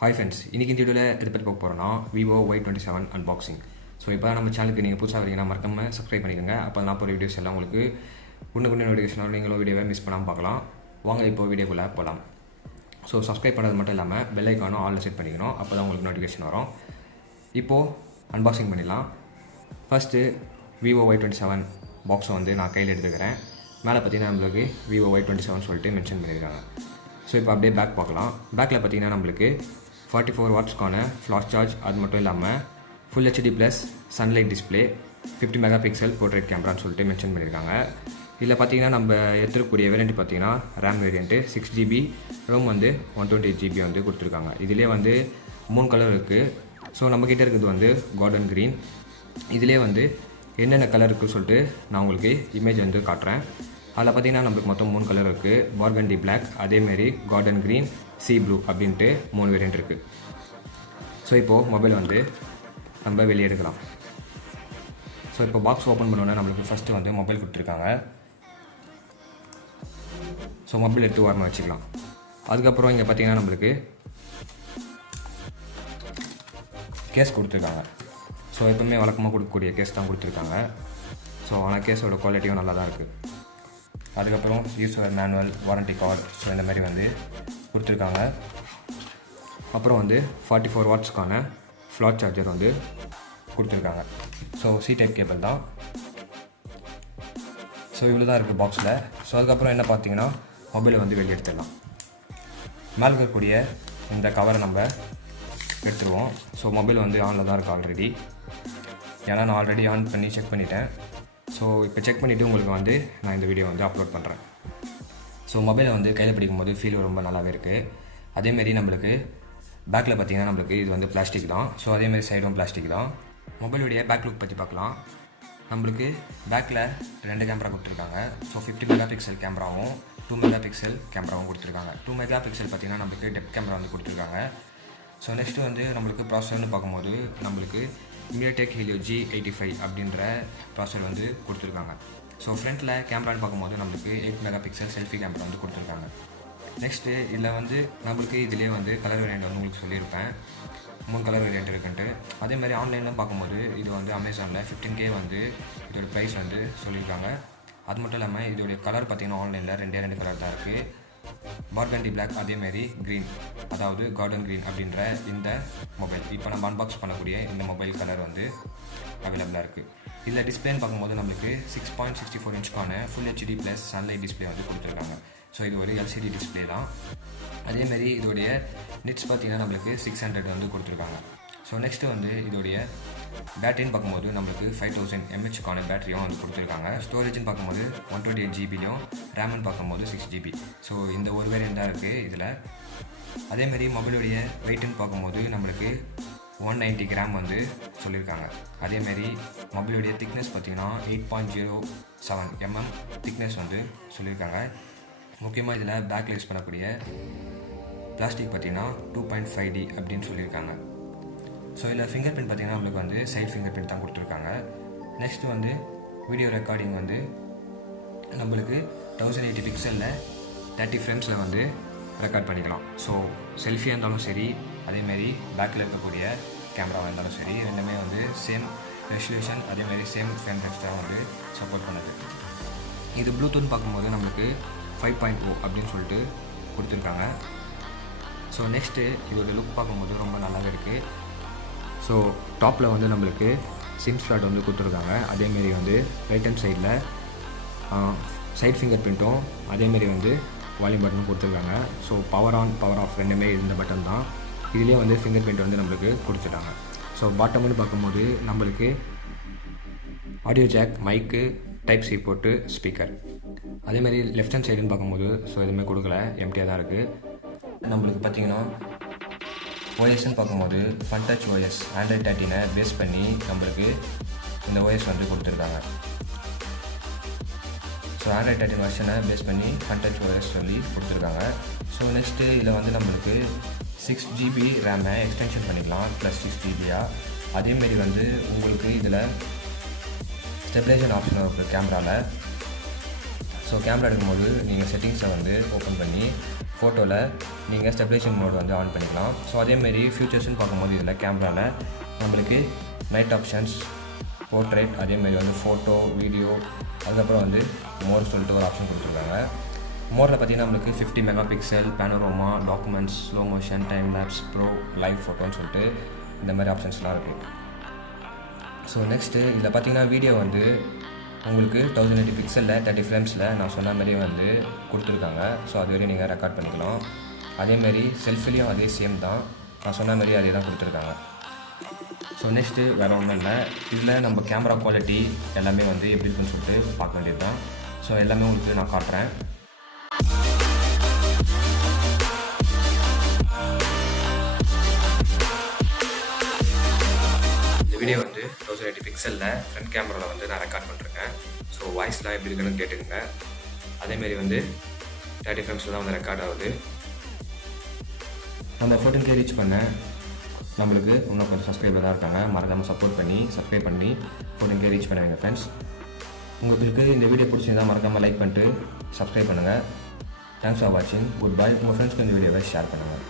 Hi friends, இன்றைக்கி இந்த வீடியோவில் எதை பற்றி பார்க்க போகிறோன்னா Vivo Y27 அன்பாக்சிங். ஸோ இப்போ நம்ம சேனலுக்கு நீங்கள் புதுசாக வரீங்கன்னா மறக்காமல் சப்ஸ்கிரைப் பண்ணிக்கோங்க. அப்போ நான் போகிற வீடியோஸ் எல்லாம் உங்களுக்கு ஒன்று நோட்டிஃபிகேஷன் நீங்களும் வீடியோவை மிஸ் பண்ணாமல் பார்க்கலாம். வாங்க இப்போ வீடியோக்குள்ளே போகலாம். ஸோ சப்ஸ்கிரைப் பண்ணுறது மட்டும் இல்லாமல் பெல் ஐக்கானும் ஆலில் செட் பண்ணிக்கணும். அப்போ தான் உங்களுக்கு நோட்டிஃபிகேஷன் வரும். இப்போது அன்பாக்சிங் பண்ணிடலாம். ஃபஸ்ட்டு Vivo Y27 பாக்ஸை வந்து நான் கையில் எடுத்துக்கிறேன். மேலே பார்த்தீங்கன்னா நம்மளுக்கு Vivo Y27 சொல்லிட்டு மென்ஷன் பண்ணியிருக்காங்க. ஸோ இப்போ அப்படியே பேக் பார்க்கலாம். பேக்கில் பார்த்தீங்கன்னா நம்மளுக்கு 44 வாட்ஸ்க்கான ஃப்ளாஷ் சார்ஜ், அது மட்டும் இல்லாமல் full HD plus sunlight display, 50 mega pixel portrait கேமரான்னு சொல்லிட்டு மென்ஷன் பண்ணியிருக்காங்க. இதில் பார்த்தீங்கன்னா நம்ம எடுத்துக்கூடிய வேரியண்ட் பார்த்தீங்கன்னா ரேம் வேரியண்ட்டு 6GB, ரோம் வந்து 128GB வந்து கொடுத்துருக்காங்க. இதிலே வந்து 3 கலர் இருக்குது. ஸோ நம்மக்கிட்ட இருக்கிறது வந்து கார்டன் க்ரீன். இதிலே வந்து என்னென்ன கலர் இருக்குன்னு சொல்லிட்டு நான் உங்களுக்கு இமேஜ் வந்து காட்டுறேன். அதில் பார்த்தீங்கன்னா நம்மளுக்கு மொத்தம் 3 கலர் இருக்குது. Burgundy Black, அதேமாரி கார்டன் க்ரீன், சி ப்ளூ அப்படின்ட்டு 3 வேரியண்ட் இருக்குது. ஸோ இப்போது மொபைல் வந்து நம்ம வெளியே எடுக்கலாம். ஸோ இப்போ பாக்ஸ் ஓப்பன் பண்ணோன்னா நம்மளுக்கு ஃபஸ்ட்டு வந்து மொபைல் கொடுத்துருக்காங்க. ஸோ மொபைல் எடுத்து ஓரமாக வச்சுக்கலாம். அதுக்கப்புறம் இங்கே பார்த்தீங்கன்னா நம்மளுக்கு கேஸ் கொடுத்துருக்காங்க. ஸோ எப்பவுமே வழக்கமாக கொடுக்கக்கூடிய கேஸ் தான் கொடுத்துருக்காங்க. ஸோ ஆனால் கேஸோட குவாலிட்டியும் நல்லா தான் இருக்குது. அதுக்கப்புறம் user manual, warranty card, so இந்த மாதிரி வந்து கொடுத்துருக்காங்க. அப்புறம் வந்து 44 வாட்ஸ்க்கான ஃப்ளாஷ் சார்ஜர் வந்து கொடுத்துருக்காங்க. ஸோ சி டைப் கேபிள் தான். ஸோ இவ்வளோ தான் இருக்குது பாக்ஸில். ஸோ அதுக்கப்புறம் என்ன பார்த்தீங்கன்னா மொபைலை வந்து வெளியே எடுத்துடலாம். மேலே இருக்கக்கூடிய இந்த கவரை நம்ம எடுத்துருவோம். ஸோ மொபைல் வந்து ஆனில் தான் இருக்குது ஆல்ரெடி. ஏன்னா நான் ஆல்ரெடி ஆன் பண்ணி செக் பண்ணிட்டேன். ஸோ இப்போ செக் பண்ணிவிட்டு உங்களுக்கு வந்து நான் இந்த வீடியோ வந்து அப்லோட் பண்ணுறேன். ஸோ மொபைலை வந்து கையில் பிடிக்கும் போது ஃபீல் ரொம்ப நல்லாவே இருக்குது. அதேமாரி நம்மளுக்கு பேக்கில் பார்த்தீங்கன்னா நம்மளுக்கு இது வந்து பிளாஸ்டிக் தான். ஸோ அதேமாரி சைடும் பிளாஸ்டிக் தான். மொபைலுடைய பேக் லுக் பற்றி பார்க்கலாம். நம்மளுக்கு பேக்கில் 2 கேமரா கொடுத்துருக்காங்க. ஸோ 50 மெகா பிக்சல் கேமராவும் 2 மெகா பிக்சல் கேமராவும் கொடுத்துருக்காங்க. 2 மெகா பிக்சல் பார்த்தீங்கன்னா நம்மளுக்கு டெப்த் கேமரா வந்து கொடுத்துருக்காங்க. ஸோ நெக்ஸ்ட்டு வந்து நம்மளுக்கு ப்ராசஸர்னு பார்க்கும்போது நம்மளுக்கு MediaTek Helio G85 அப்படின்ற ப்ராசஸர் வந்து கொடுத்துருக்காங்க. ஸோ ஃப்ரண்ட்டில் கேமரான்னு பார்க்கும்போது நம்மளுக்கு 8 மெகா பிக்சல் செல்ஃபி கேமரா வந்து கொடுத்துருக்காங்க. நெக்ஸ்ட்டு இதில் வந்து நம்மளுக்கு இதிலே வந்து கலர் வேரியண்ட் வந்து உங்களுக்கு சொல்லியிருப்பேன். 3 கலர் வேரியண்ட் இருக்குன்ட்டு. அதேமாதிரி ஆன்லைனில் பார்க்கும்போது இது வந்து அமேசானில் 15K வந்து இதோட ப்ரைஸ் வந்து சொல்லியிருக்காங்க. அது மட்டும் இல்லாமல் இதோடைய கலர் பார்த்திங்கன்னா ஆன்லைனில் 2 கலர் தான் இருக்குது. Burgundy Black, அதேமாரி க்ரீன், அதாவது கார்டன் க்ரீன் அப்படின்ற இந்த மொபைல் இப்போ நம்ம அன்பாக்ஸ் பண்ணக்கூடிய இந்த மொபைல் கலர் வந்து அவைலபிளாக இருக்குது. இதில் டிஸ்பிளேன்னு பார்க்கும்போது நம்மளுக்கு 6.64 இன்ச்சுக்கான full HD plus sunlight display வந்து கொடுத்துருக்காங்க. ஸோ இது ஒரு LCD டிஸ்பிளே தான். அதேமாரி இதோடைய நிட்ஸ் பார்த்திங்கன்னா நம்மளுக்கு 600 வந்து கொடுத்துருக்காங்க. ஸோ நெக்ஸ்ட்டு வந்து இதோடைய பேட்டரின்னு பார்க்கும்போது நம்மளுக்கு 5000 mAhக்கான பேட்டரியும் வந்து கொடுத்துருக்காங்க. ஸ்டோரேஜ்னு பார்க்கும்போது 128GBலையும், ரேம்னு பார்க்கும்போது 6GB. ஸோ இந்த ஒரு வேரியண்ட் தான் இருக்குது இதில். அதேமாரி மொபைலுடைய வெயிட்டுன்னு பார்க்கும்போது நம்மளுக்கு 190 கிராம் வந்து சொல்லியிருக்காங்க. அதேமாரி மொபைலுடைய திக்னஸ் பார்த்திங்கன்னா 8.07 mm திக்னஸ் வந்து சொல்லியிருக்காங்க. முக்கியமாக இதில் பேக்கில் யூஸ் பண்ணக்கூடிய பிளாஸ்டிக் பார்த்திங்கன்னா 2.5D அப்படின்னு சொல்லியிருக்காங்க. ஸோ இதில் ஃபிங்கர் பிரிண்ட் பார்த்திங்கன்னா நம்மளுக்கு வந்து சைட் ஃபிங்கர் பிரிண்ட் தான் கொடுத்துருக்காங்க. நெக்ஸ்ட்டு வந்து வீடியோ ரெக்கார்டிங் வந்து நம்மளுக்கு 1080 பிக்சலில் 30 ஃப்ரேம்ஸில் வந்து ரெக்கார்ட் பண்ணிக்கலாம். ஸோ செல்ஃபியாக இருந்தாலும் சரி, அதேமாரி பேக்கில் இருக்கக்கூடிய கேமராவாக இருந்தாலும் சரி, ரெண்டுமே வந்து சேம் ரெசல்யூஷன், அதேமாரி சேம் ஃப்ரேம் ரேட்ஸ் தான் வந்து சப்போர்ட் பண்ணுது. இது ப்ளூடூத் பார்க்கும்போது நம்மளுக்கு 5.0 அப்படின்னு சொல்லிட்டு கொடுத்துருக்காங்க. ஸோ நெக்ஸ்ட்டு இதோட லுக் பார்க்கும்போது ரொம்ப நல்லாவே இருக்குது. ஸோ டாப்பில் வந்து நம்மளுக்கு சிம் ஸ்லாட் வந்து கொடுத்துருக்காங்க. அதேமாரி வந்து ரைட் ஹேண்ட் சைடில் சைட் ஃபிங்கர் பிரிண்ட்டும், அதேமாரி வந்து வால்யூம் பட்டனும் கொடுத்துருக்காங்க. So power on, power off ரெண்டுமே இருந்த பட்டன் தான். இதுலேயே வந்து ஃபிங்கர் பிரிண்ட் வந்து நம்மளுக்கு கொடுத்துட்டாங்க. ஸோ பாட்டம்னு பார்க்கும்போது நம்மளுக்கு ஆடியோ ஜாக், மைக்கு, டைப் சி போட்டு ஸ்பீக்கர். அதேமாதிரி லெஃப்ட் ஹேண்ட் சைடுன்னு பார்க்கும்போது ஸோ எதுவுமே கொடுக்கல, எம்டியாக தான் இருக்குது. நம்மளுக்கு பார்த்திங்கன்னா OSன்னு பார்க்கும்போது fun touch OS Android 13 base பண்ணி நம்மளுக்கு இந்த OS வந்து கொடுத்துருக்காங்க. ஸோ Android 13 வெர்ஷனை பேஸ் பண்ணி ஃபன் டச் OS சொல்லி கொடுத்துருக்காங்க. ஸோ நெக்ஸ்ட்டு இதில் வந்து நம்மளுக்கு 6GB ரேமை எக்ஸ்டென்ஷன் பண்ணிக்கலாம் ப்ளஸ் 6GBயாக. அதேமாரி வந்து உங்களுக்கு இதில் ஸ்டெபிலைசேஷன் ஆப்ஷன் இருக்குது கேமராவில். ஸோ கேமரா எடுக்கும்போது நீங்கள் செட்டிங்ஸை வந்து ஓப்பன் பண்ணி ஃபோட்டோவில் நீங்கள் ஸ்டெபிலைசேஷன் மோட் வந்து ஆன் பண்ணிக்கலாம். ஸோ அதேமாரி ஃபியூச்சர்ஸ்னு பார்க்கும்போது இதில் கேமராவில் நம்மளுக்கு நைட் ஆப்ஷன்ஸ், போர்ட்ரேட், அதேமாரி வந்து ஃபோட்டோ, வீடியோ, அதுக்கப்புறம் வந்து மோர் சொல்லிட்டு ஒரு ஆப்ஷன் கொடுத்துருக்காங்க. மோரில் பார்த்திங்கன்னா நம்மளுக்கு 50 mega pixel, panorama, documents, slow motion, time lapse, pro, live ஃபோட்டோன்னு சொல்லிட்டு இந்த மாதிரி ஆப்ஷன்ஸ்லாம் இருக்குது. ஸோ நெக்ஸ்ட்டு இதில் பார்த்திங்கன்னா வீடியோ வந்து உங்களுக்கு 1080 பிக்சலில் 30 ஃப்ரேம்ஸில் நான் சொன்ன மாதிரியே வந்து கொடுத்துருக்காங்க. ஸோ அது வரையும் நீங்கள் ரெக்கார்ட் பண்ணிக்கலாம். அதேமாரி செல்ஃபிலையும் அதே சேம் தான், நான் சொன்ன மாதிரி அதே தான் கொடுத்துருக்காங்க. ஸோ நெக்ஸ்ட்டு வேறு ஒன்றும் இல்லை, இதில் நம்ம கேமரா குவாலிட்டி எல்லாமே வந்து எப்படி இருக்குன்னு சொல்லிட்டு பார்க்க வேண்டியது தான். ஸோ எல்லாமே உங்களுக்கு நான் காட்டுறேன். இந்த வீடியோ வந்து 1080 பிக்சலில் ஃப்ரண்ட் கேமராவில் வந்து நான் ரெக்கார்ட் பண்ணிருக்கேன். ஸோ வாய்ஸ்லாம் எப்படி இருக்குன்னு கேட்டுக்கோங்க. அதேமாரி வந்து 30 ஃப்ரேம்ஸில் தான் வந்து ரெக்கார்ட் ஆகுது. நம்ம 14K ரீச் பண்ண நம்மளுக்கு இன்னும் கொஞ்சம் சப்ஸ்கிரைபர் தான் இருக்காங்க. மறக்காமல் சப்போர்ட் பண்ணி சப்ஸ்கிரைப் பண்ணி 14K ரீச் பண்ணுவீங்க ஃப்ரெண்ட்ஸ். உங்களுக்கு இந்த வீடியோ பிடிச்சிருந்தால் மறக்காமல் லைக் பண்ணிட்டு சப்ஸ்கிரைப் பண்ணுங்கள். தேங்க்ஸ் ஃபார் வாட்சிங். Good bye. உங்கள் ஃப்ரெண்ட்ஸ்க்கு இந்த வீடியோவை ஷேர் பண்ணுங்கள்.